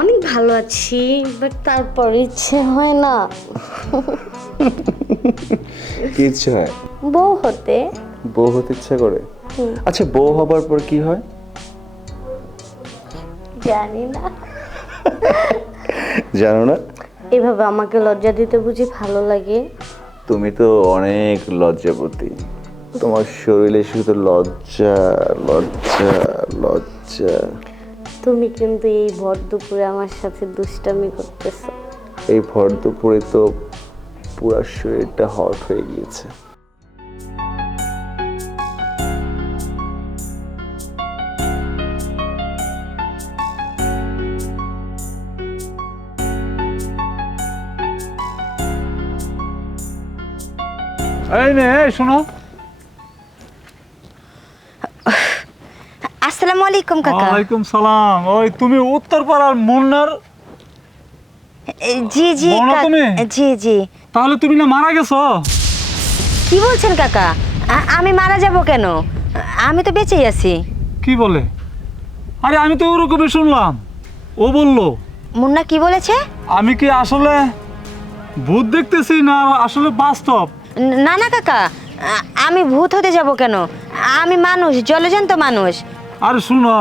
অনেক ভালো আছি বাট তারপর ইচ্ছে হয় না। কি ইচ্ছে হয়? বউ হতে। বউ হতে ইচ্ছা করে? আচ্ছা বউ হবার পর কি হয়? জানি না। জানো না? এভাবে আমাকে লজ্জা দিতে বুঝি ভালো লাগে। তুমি তো অনেক লজ্জাপতি তোমার শরীরে শুধু লজ্জা লজ্জা লজ্জা। তুমি কিন্তু এই ভর দুপুরে আমার সাথে দুষ্টামি করতেছো। এই ভর দুপুরে তো পুরো শরীরটা হট হয়ে গিয়েছে। এই নে শোনো। আলাইকুম কাকা। ওয়ালাইকুম সালাম। ওই তুমি উত্তরপাড়ার মুন্নার জি জি তুমি? জি জি। তাহলে তুমি না মারা গেছো? কি বলছেন কাকা? আমি মারা যাব কেন? আমি তো বেঁচেই আছি। কি বলে? আরে আমি তো ওরকমই শুনলাম। ও বলল মুন্না কি বলেছে? আমি কি আসলে ভূত দেখতেছি না আসলে বাস্তব? না না কাকা। আমি ভূত হতে যাব কেন? আমি মানুষ জলজন্ত মানুষ। আরে শুনো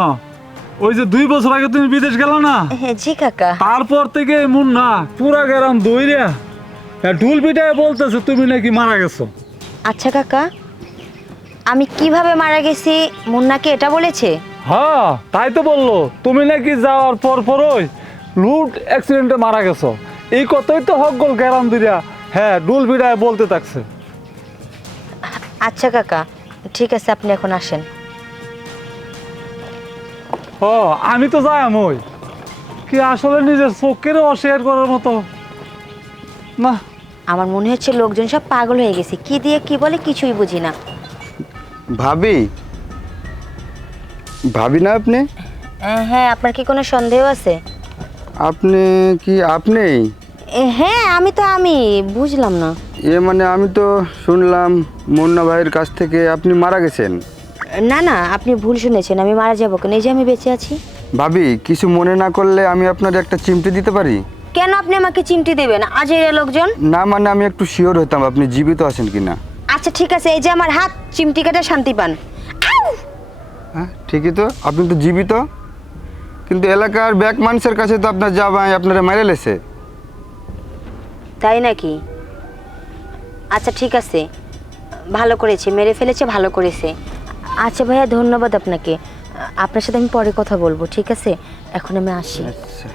ওই যে দুই বছর আগে তুমি বিদেশ গেল না? হ্যাঁ, জি কাকা। তারপর থেকে মুন্না পুরা গেরাম দইরা ঢুল পিটায় বলতেছে তুমি নাকি মারা গেছো। আচ্ছা কাকা আমি কীভাবে মারা গেছি মুন্নাকে এটা বলেছে? হ্যাঁ তাই তো বলল তুমি নাকি যাওয়ার পর পরই লুট অ্যাক্সিডেন্টে মারা গেছো। এই কথাই তো হক গল গ্যারাম দিয়া হ্যাঁ ডুল বিড়ায় বলতে থাকছে। আচ্ছা কাকা ঠিক আছে আপনি এখন আসেন। ও আমি তো যাই ওই। কি আসলে নিজের চোখেরও অশেয়ার করার মতো? না। আমার মনে হচ্ছে লোকজন সব পাগল হয়ে গেছে। কি দিয়ে কি বলে কিছুই বুঝি না। ভাবি? ভাবি না আপনি? হ্যাঁ আপনার কি কোনো সন্দেহ আছে? আপনি কি আপনি? এ, হ্যাঁ আমি তো আমি বুঝলাম না। এ মানে আমি তো শুনলাম মুন্না ভাইয়ের কাছ থেকে আপনি মারা গেছেন। না না আপনি ভুল শুনেছেন আমি মারা যাব কেন? এই যে আমি বেঁচে আছি। ভাবি কিছু মনে না করলে আমি আপনার একটা চিমটি দিতে পারি? কেন আপনি আমাকে চিমটি দেবেন? আজ এর লোকজন? না মানে আমি একটু শিওর হতাম আপনি জীবিত আছেন কিনা। আচ্ছা ঠিক আছে এই যে আমার হাত চিমটি কাটা শান্তি পান। আউ! হ্যাঁ ঠিকই তো আপনি তো জীবিত। কিন্তু এলাকার ব্যাক মানুষের কাছে তো আপনার যাবাই আপনারা মেরে লেছে। তাই নাকি? আচ্ছা ঠিক আছে ভালো করেছে মেরে ফেলেছে ভালো করেছে। আচ্ছা ভাইয়া, ধন্যবাদ আপনাকে। আপনার সাথে আমি পরে কথা বলব, ঠিক আছে? এখন আমি আসি। আচ্ছা।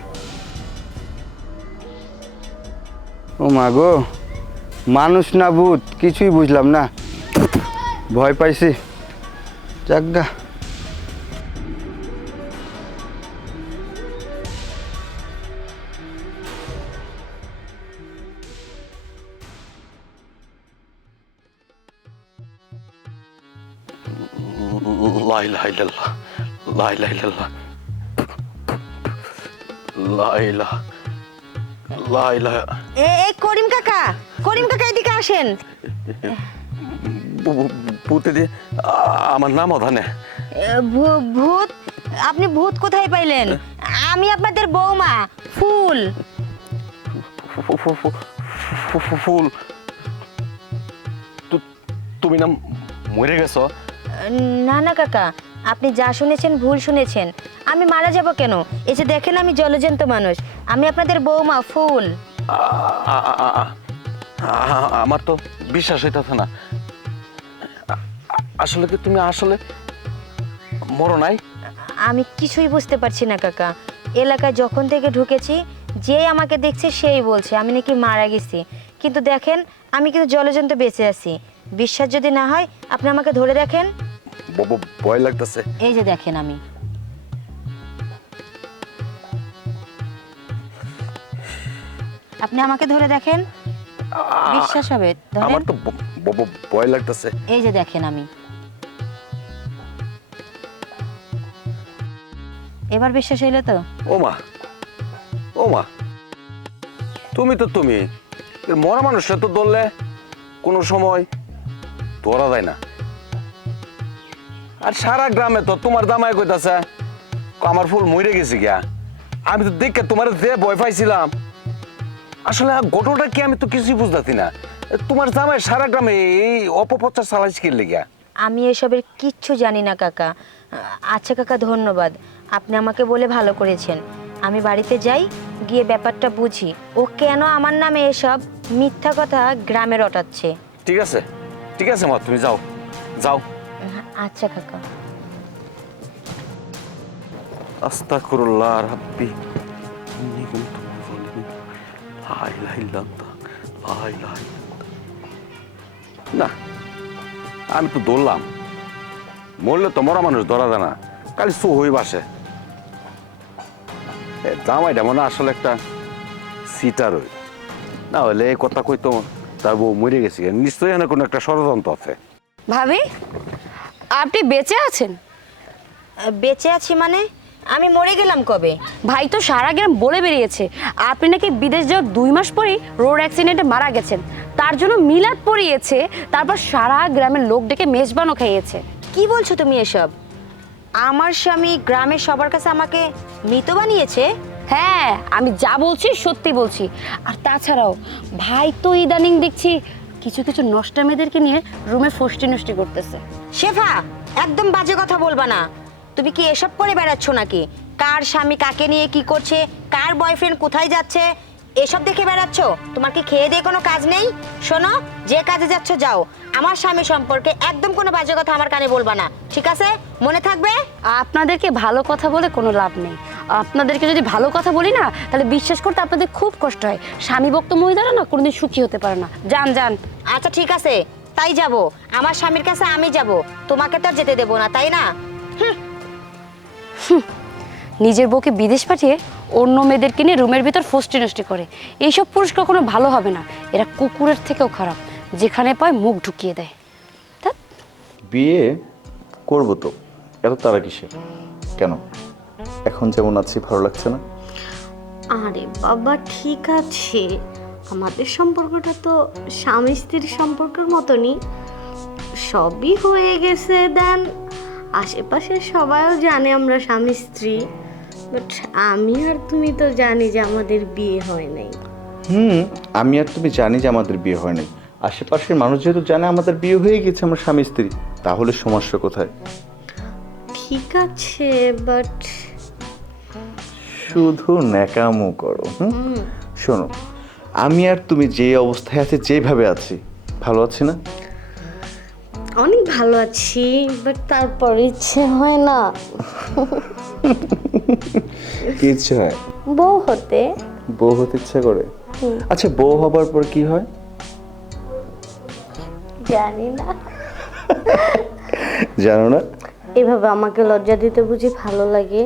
ও মা গো, মানুষ না ভূত, কিছুই বুঝলাম না। ভয় পাইছি। যাক লা লা ইলাহা ইল্লাল্লাহ লা ইলাহা লা ইলাহা এ এ করিম কাকা করিম কাকা এদিকে আসেন। পুতে দিয়ে আমার নাম অধানে। ভূত আপনি ভূত কোথায় পাইলেন? আমি আপনাদের বৌমা ফুল। ফুল। তুমি না মরে গেছো? না না কাকা আপনি যা শুনেছেন ভুল শুনেছেন। আমি মারা যাব কেন? এই যে দেখেন আমি জলজন্ত মানুষ। আমি আপনাদের বৌমা ফুল। আমার তো বিশ্বাস হইতেছে না। আসলে কি তুমি আসলে মরো নাই? আমি কিছুই বুঝতে পারছি না কাকা। এলাকায় যখন থেকে ঢুকেছি যে আমাকে দেখছে সেই বলছে আমি নাকি মারা গেছি। কিন্তু দেখেন আমি কিন্তু জলজন্ত বেঁচে আছি। বিশ্বাস যদি না হয় আপনি আমাকে ধরে দেখেন ভয় লাগতেছে। এই যে দেখেন আমি। আপনি আমাকে ধরে দেখেন? বিশ্বাস হবে আমার তো ভয় লাগতেছে। এই যে দেখেন আমি। এবার বিশ্বাস হইল তো? ও মা ও মা। তুমি তো তুমি। মরা মানুষটা তো ধরলে কোনো সময় ধরা যায় না। আর সারা গ্রামে তো তোমার দামায় কইতাছে আমার ফুল মরে গেছে গিয়া। আমি তো দেখে তোমার যে ভয় পাইছিলাম। আসলে ঘটনাটা কি আমি তো কিছুই বুঝতেছি না। তোমার জামাই সারা গ্রামে এই অপপ্রচার চালাইছে কি লেগে আমি এসবের কিচ্ছু জানি না কাকা। আচ্ছা কাকা ধন্যবাদ। আপনি আমাকে বলে ভালো করেছেন। আমি বাড়িতে যাই গিয়ে ব্যাপারটা বুঝি। ও কেন আমার নামে এসব মিথ্যা কথা গ্রামে রটাচ্ছে? ঠিক আছে। ঠিক আছে মা তুমি যাও। যাও। আচ্ছা কাকা। রাব্বি ইন্নী কুনতু মিনাজ লা ইলাহা ইল্লা আনতা লা ইলাহা না আমি তো দৌড়লাম মরলে তো মরা মানুষ ধরা যায় না খালি সু হই বাসে। জামাইটা মনে আসলে একটা সিটার ওই। না হলে এই কথা কইতো তার বউ মরে গেছে। নিশ্চয়ই এখানে কোনো একটা ষড়যন্ত্র আছে। ভাবি? আপনি বেঁচে আছেন? বেঁচে আছি মানে? আমি মরে গেলাম কবে? ভাই তো সারা গ্রাম বলে বেরিয়েছে। আপনি নাকি বিদেশ যাওয়ার দুই মাস পরেই রোড অ্যাক্সিডেন্টে মারা গেছেন। তার জন্য মিলাদ পড়িয়েছে তারপর সারা গ্রামের লোক ডেকে মেজবানও খাইয়েছে। কি বলছো তুমি এসব? আমার স্বামী গ্রামের সবার কাছে আমাকে মৃত বানিয়েছে? হ্যাঁ আমি যা বলছি সত্যি বলছি। আর তাছাড়াও ভাই তো ইদানিং দেখছি কিছু কিছু নষ্টা মেয়েদেরকে নিয়ে রুমে ফষ্টি নষ্টি করতেছে। শেফা একদম বাজে কথা বলবা না। তুমি কি এসব করে বেড়াচ্ছ নাকি? কার স্বামী কাকে নিয়ে কি করছে? কার বয়ফ্রেন্ড কোথায় যাচ্ছে? এসব দেখে বেড়াচ্ছ? তোমার কি খেয়ে দিয়ে কোনো কাজ নেই? শোনো যে কাজে যাচ্ছ যাও। আমার স্বামী সম্পর্কে একদম কোনো বাজে কথা আমার কানে বলবা না। ঠিক আছে? মনে থাকবে? আপনাদেরকে ভালো কথা বলে কোনো লাভ নেই। আপনাদেরকে যদি ভালো কথা বলি না তাহলে বিশ্বাস করতে আপনাদের খুব কষ্ট হয়। স্বামী ভক্ত মহিলারা না কোনোদিন সুখী হতে পারে না। যান যান। আচ্ছা ঠিক আছে। তাই যাব। আমার স্বামীর কাছে আমি যাব। তোমাকে তো আর যেতে দেবো না তাই না? নিজের বউকে বিদেশ পাঠিয়ে অন্য মেয়েদেরকে নিয়ে রুমের ভিতর ফষ্টি নষ্টি করে। এইসব পুরুষ কখনো ভালো হবে না। এরা কুকুরের থেকেও খারাপ। যেখানে পায় মুখ ঢুকিয়ে দেয়। বিয়ে করব তো? এত তারা কিসে কেন? এখন যেমন আছি ভালো লাগছে না? আরে বাবা ঠিক আছে। আমাদের সম্পর্কটা তো স্বামী স্ত্রীর সম্পর্কের মতনই। সবই হয়ে গেছে দেন। আশেপাশে সবাইও জানে আমরা স্বামী স্ত্রী। বাট আমি আর তুমি তো জানি যে আমাদের বিয়ে হয় নাই। হুম আমি আর তুমি জানি যে আমাদের বিয়ে হয় নাই। আশেপাশের মানুষ যেহেতু জানে আমাদের বিয়ে হয়ে গেছে আমরা স্বামী স্ত্রী তাহলে সমস্যা কোথায়? ঠিক আছে বাট শুধু ন্যাকামো করো হুম? শোনো আমি আর তুমি যে অবস্থায় আছি যেভাবে আছি ভালো আছি না? অনেক ভালো আছি বাট তারপর ইচ্ছে হয় না। কি ইচ্ছে হয়? বউ হতে। বউ হতে ইচ্ছা করে? আচ্ছা বউ হবার পর কি হয়? জানি না। জানো না? এভাবে আমাকে লজ্জা দিতে বুঝি ভালো লাগে।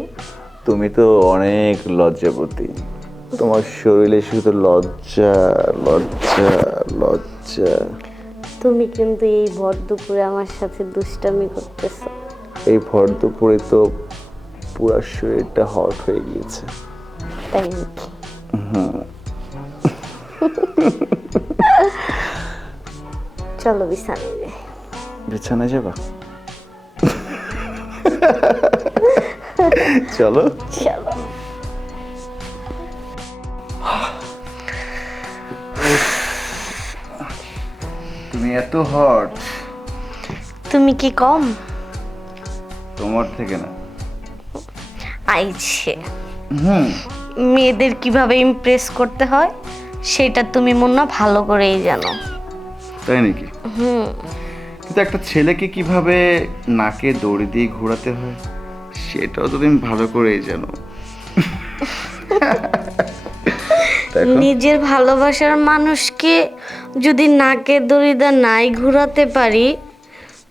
তুমি তো অনেক লজ্জাবতী। তোমার শরীরে শুধু লজ্জা লজ্জা লজ্জা। তুমি কিন্তু এই ভর দুপুরে আমার সাথে দুষ্টামি করতেছো। এই ভর দুপুরে তো পুরো শরীরটা হট হয়ে গিয়েছে। তাই চলো বিছানায়। বিছানায় যাবা? চলো। চলো। তুমি এত হট তুমি কি কম? তোমার থেকে না। আইছে মেয়েদের কীভাবে ইমপ্রেস করতে হয় সেটা তুমি মনে ভালো করেই জানো। তাই নাকি? হুম। কিন্তু একটা ছেলেকে কীভাবে নাকে দড়ি দিয়ে ঘোরাতে হয়? সেটাও তো তুমি ভালো করেই জানো। দেখো। নিজের ভালোবাসার মানুষকে যদি নাকে দড়িদা নাই ঘোরাতে পারি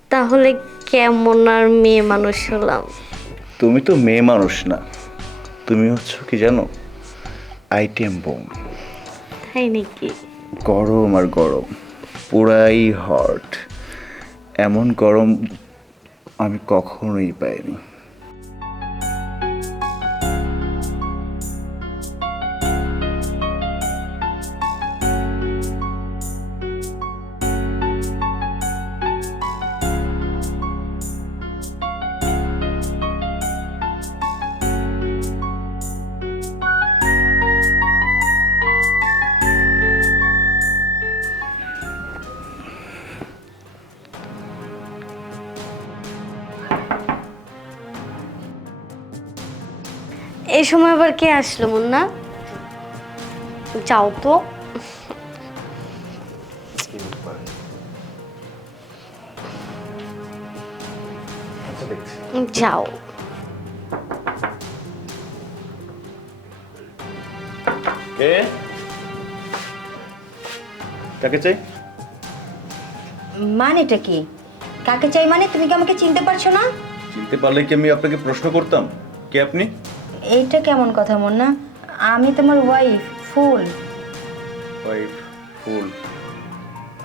তাহলে কেমন আর মেয়ে মানুষ হলাম? তুমি তো মেয়ে মানুষ না। তুমি হচ্ছে কি জানো? আইটেম বোম তাই নাকি? গরম আর গরম পুরাই হট এমন গরম আমি কখনোই পাইনি। এই সময় আবার কে আসলো মুন্না? যাও তো। যাও। কে? কাকে চাই? মানেটা কি? কাকে চাই মানে? তুমি কি আমাকে চিনতে পারছ না? চিনতে পারলে কি আমি আপনাকে প্রশ্ন করতাম? কে আপনি? এইটা কেমন কথা মন না আমি তোমার ওয়াইফ ফুল ওয়াইফ ফুল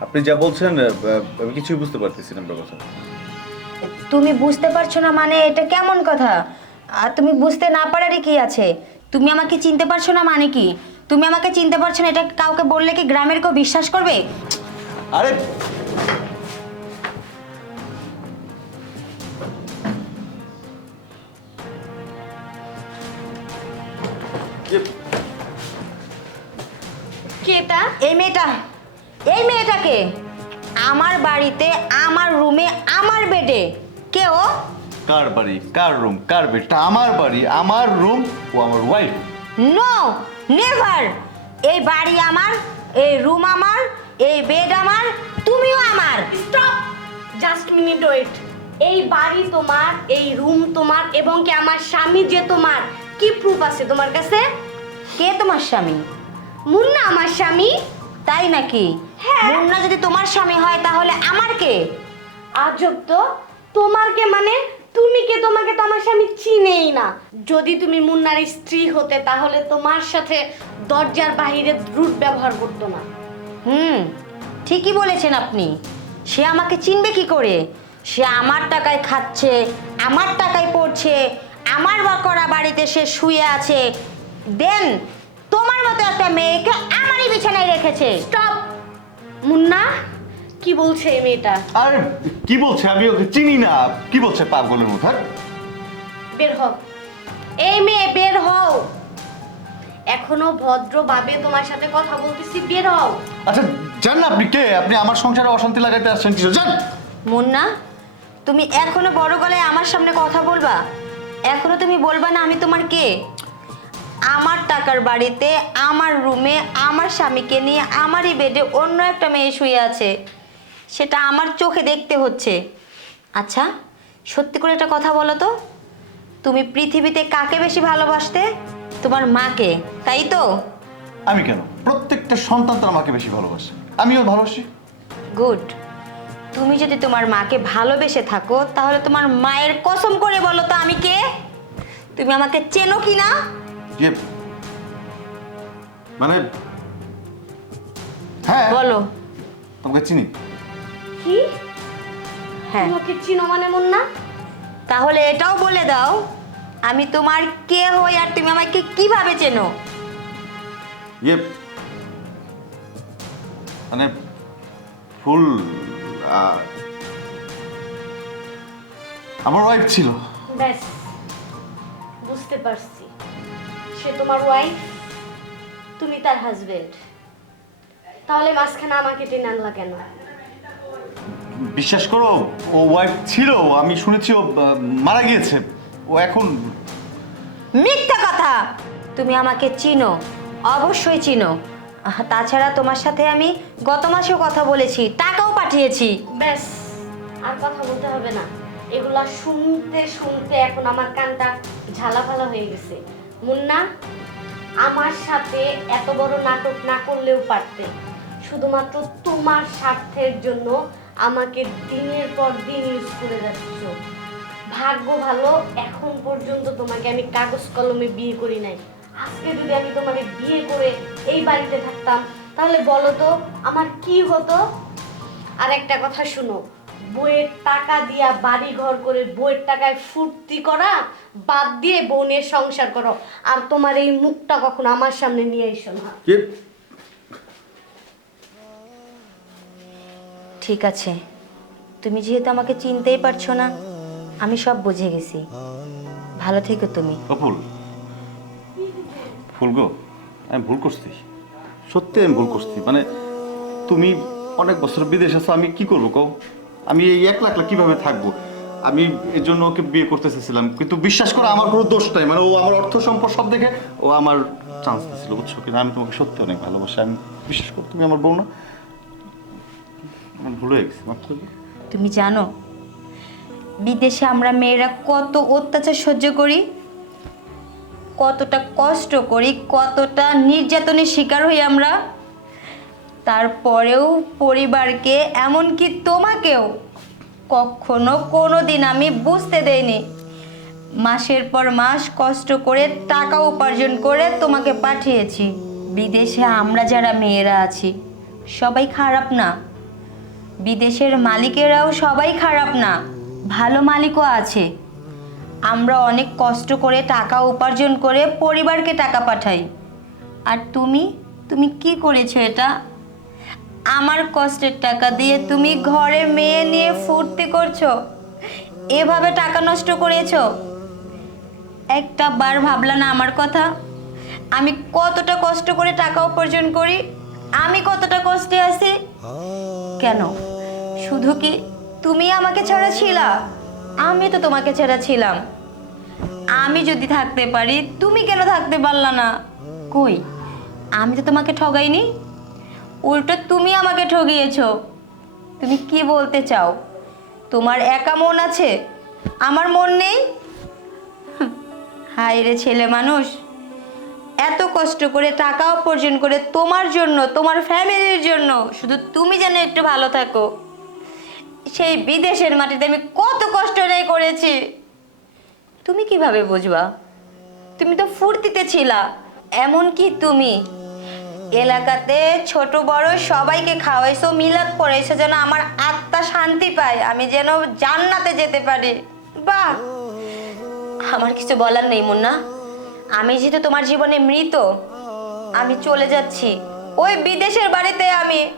আপনি যা বলছেন আমি কিছুই বুঝতে পারতেছি না আপনার কথা। তুমি বুঝতে পারছ না মানে এটা কেমন কথা? আর তুমি বুঝতে না পারারই কি আছে? তুমি আমাকে চিনতে পারছ না মানে কি? তুমি আমাকে চিনতে পারছ না এটা কাউকে বললে কি গ্রামের কেউ বিশ্বাস করবে? আরে কেটা এই মেয়েটা। এই মেয়েটাকে আমার বাড়িতে আমার রুমে আমার বেডে। কে ও? কার বাড়ি? কার রুম? কার বেডটা? আমার বাড়ি আমার রুম ও আমার ওয়াইফ নো নেভার এই বাড়ি আমার এই রুম আমার এই বেড আমার তুমিও আমার। স্টপ জাস্ট মিনিট ওয়েট এই বাড়ি তোমার এই রুম তোমার এবং কি আমার স্বামী যে তোমার? কি প্রুফ আছে তোমার কাছে? কে তোমার স্বামী? মুন্না আমার স্বামী। তাই নাকি? হ্যাঁ। মুন্না যদি তোমার স্বামী হয় তাহলে আমার কে? আজব তো। তোমার কে মানে? তুমি কে? তোমাকে তো আমার স্বামী চিনেই না। যদি তুমি মুন্নার স্ত্রী হতে তাহলে তোমার সাথে দরজার বাইরে রুট ব্যবহার করতো না। হুম ঠিকই বলেছেন আপনি। সে আমাকে চিনবে কি করে? সে আমার টাকায় খাচ্ছে আমার টাকায় পড়ছে আমার বা করা বাড়িতে সে শুয়ে আছে দেন তোমার মতো একটা মেয়েকে আমারই বিছানায় রেখেছে। স্টপ! মুন্না কি বলছে এই মেয়েটা? আর কি বলছে? আমি ওকে চিনি না। কি বলছে পাগলের মতো হ্যাঁ? বের হও। এই মেয়ে বের হও। এখনও ভদ্র ভদ্রভাবে তোমার সাথে কথা বলতেছি বের হও। আচ্ছা জান না আপনি কে? আপনি আমার সংসারে অশান্তি লাগাতে আসছেন কিছু জান! মুন্না তুমি এখনও বড় গলায় আমার সামনে কথা বলবা? এখনও তুমি বলবা না আমি তোমার কে? আমার টাকার বাড়িতে আমার রুমে আমার স্বামীকে নিয়ে আমারই বেডে অন্য একটা মেয়ে শুয়ে আছে। সেটা আমার চোখে দেখতে হচ্ছে। আচ্ছা সত্যি করে একটা কথা বলো তো। তুমি পৃথিবীতে কাকে বেশি ভালোবাসতে? তোমার মাকে তাই তো? আমি কেন? প্রত্যেকটা সন্তান তার আমাকে বেশি ভালোবাসে। আমিও ভালোবাসি। গুড। তুমি যদি তোমার মাকে ভালোবেসে থাকো তাহলে তোমার মায়ের কসম করে বলো তো আমি কে? তুমি আমাকে চেনো কি না? যে মানে হ্যাঁ। বলো। তোমাকে চিনি? কি? হ্যাঁ। তোমাকে চিনো মানে মুন্না? তাহলে এটাও বলে দাও আমি তোমার কে হই আর তুমি আমাকে কীভাবে চেনো? ইয়ে মানে ফুল আমার ওয়াইফ ছিল। ব্যাস বুঝতে পারছি। সে তোমার ওয়াইফ তুমি তার হাজবেন্ড তাহলে মাঝখানে আমাকে টেনে আনলা কেন? বিশ্বাস করো ও ওয়াইফ ছিল আমি শুনেছি ও আহ, মারা গিয়েছে। ও এখন মিথ্যা কথা! তুমি আমাকে চিনো অবশ্যই চিনো। আহ, তাছাড়া তোমার সাথে আমি গত মাসেও কথা বলেছি টাকাও পাঠিয়েছি। ব্যাস আর কথা বলতে হবে না। এগুলা শুনতে শুনতে এখন আমার কানটা ঝালাফালা হয়ে গেছে। মুন্না, আমার সাথে এত বড় নাটক না করলেও পারতে। শুধুমাত্র তোমার স্বার্থের জন্য আমাকে দিনের পর দিন ইউজ করে যাচ্ছ। ভাগ্য ভালো, এখন পর্যন্ত তোমাকে আমি কাগজ কলমে বিয়ে করি নাই। আজকে যদি আমি তোমাকে বিয়ে করে এই বাড়িতে থাকতাম, তাহলে বলো তো আমার কি হতো? আর একটা কথা শুনো বইয়ের টাকা দিয়া বাড়ি ঘর করে বইয়ের টাকায় ফুর্তি করা বাদ দিয়ে বোনের সংসার করো। আর তোমার এই মুখটা কখনো আমার সামনে নিয়ে এসো না। ঠিক আছে। তুমি যেহেতু আমাকে চিনতেই পারছ না আমি সব বুঝে গেছি। ভালো থেকো তুমি। ফুল। ফুল গো আমি ভুল করছি। সত্যি আমি ভুল করছি। মানে তুমি অনেক বছর বিদেশ আছো আমি কি করব কও? আমি এই এক লাখ লাখ কীভাবে থাকব? আমি এর জন্য ওকে বিয়ে করতে চেয়েছিলাম, কিন্তু বিশ্বাস করো আমার কোনো দোষ নাই। মানে ও আমার অর্থ সম্পদ সব দেখে ও আমার চান্স দিয়েছিল, বুঝছ কিন্তু আমি তোমাকে সত্যি অনেক ভালোবাসি। আমি বিশ্বাস করো, তুমি আমার বউ না। ভুল হয়ে গেছে তুমি জানো, বিদেশে আমরা মেয়েরা কত অত্যাচার সহ্য করি, কতটা কষ্ট করি, কতটা নির্যাতনের শিকার হই আমরা। তারপরেও পরিবারকে এমনকি তোমাকেও কখনো কোনো দিন আমি বুঝতে দেইনি। মাসের পর মাস কষ্ট করে টাকা উপার্জন করে তোমাকে পাঠিয়েছি। বিদেশে আমরা যারা মেয়েরা আছি, সবাই খারাপ না। বিদেশের মালিকেরাও সবাই খারাপ না। ভালো মালিকও আছে। আমরা অনেক কষ্ট করে টাকা উপার্জন করে পরিবারকে টাকা পাঠাই। আর তুমি? তুমি কি করেছ এটা? আমার কষ্টের টাকা দিয়ে তুমি ঘরে মেয়ে নিয়ে ফুর্তি করছ? এভাবে টাকা নষ্ট করেছ? একটা বার ভাবলা না আমার কথা? আমি কতটা কষ্ট করে টাকা উপার্জন করি? আমি কতটা কষ্টে আছি? কেন? শুধু কি তুমি আমাকে ছাড়া ছিলা? আমি তো তোমাকে ছাড়া ছিলাম। আমি যদি থাকতে পারি, তুমি কেন থাকতে পারলা না? কই? আমি তো তোমাকে ঠগাইনি? উল্টো তুমি আমাকে ঠগিয়েছ। তুমি কি বলতে চাও? তোমার একা মন আছে? আমার মন নেই? হায় রে ছেলে মানুষ, এত কষ্ট করে টাকা উপার্জন করে তোমার জন্য, তোমার ফ্যামিলির জন্য, শুধু তুমি যেন একটু ভালো থাকো। সেই বিদেশের মাটিতে আমি কত কষ্ট নেই করেছি। তুমি কীভাবে বুঝবা? তুমি তো ফুর্তিতে ছিলা এমন কি তুমি। এলাকাতে ছোট বড় সবাইকে খাওয়াইছো, মিলাদ পড়াইছো যেন আমার আত্মা শান্তি পায়, আমি যেন জান্নাতে যেতে পারি। বাহ! আমার কিছু বলার নেই, মুন্না। আমি যেহেতু তোমার জীবনে মৃত, আমি চলে যাচ্ছি। ওই বিদেশের বাড়িতে আমি।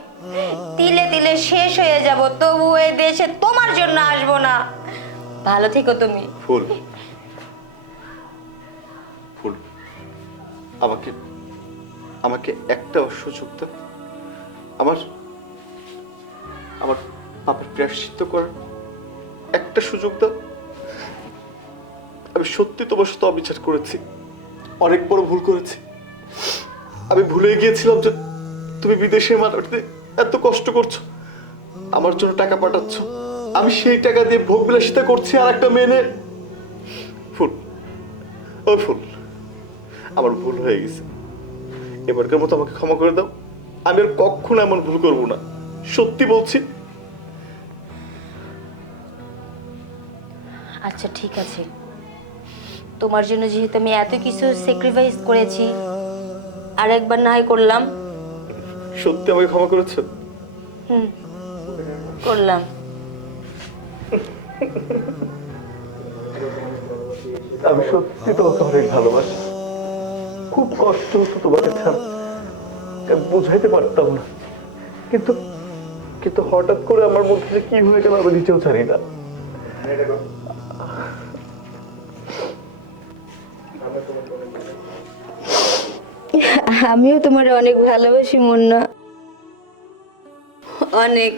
তিলে তিলে শেষ হয়ে যাব, তবু এই দেশে তোমার জন্য আসব না। ভালো থেকো তুমি। ফুল। ফুল। আমাকে আমাকে একটা সুযোগ দাও। আমার আমার পাপের প্রায়শ্চিত্ত করার একটা সুযোগ দাও। আমি সত্যি তোমার সাথে অবিচার করেছি। অনেক বড় ভুল করেছি। আমি ভুলে গিয়েছিলাম যে তুমি বিদেশে মাটিতে এত কষ্ট করছ। আমার জন্য টাকা পাঠাচ্ছ। আমি সেই টাকা দিয়ে ভোগ বিলাসিতা করছি আর একটা মেনে ফুল, ও ফুল, আমার ভুল হয়ে গেছে। এবারকার মতো আমাকে ক্ষমা করে দাও। আমি আর কখনো এমন ভুল করব না। সত্যি বলছি। আচ্ছা ঠিক আছে। তোমার জন্য যেহেতু আমি এত কিছু স্যাক্রিফাইস করেছি আর একবার না হয় করলাম। সত্যি আমাকে ক্ষমা করেছেন হুম করলাম। আমি সত্যি তোমাকে অনেক ভালোবাসি। খুব কষ্ট হতো তোমাকে ছাড়া বুঝাইতে পারতাম না। কিন্তু কিন্তু হঠাৎ করে আমার মধ্যে যে কি হয়ে গেল আমি নিজেও জানি না। আমিও তোমার অনেক ভালোবাসি, মুন্না। অনেক।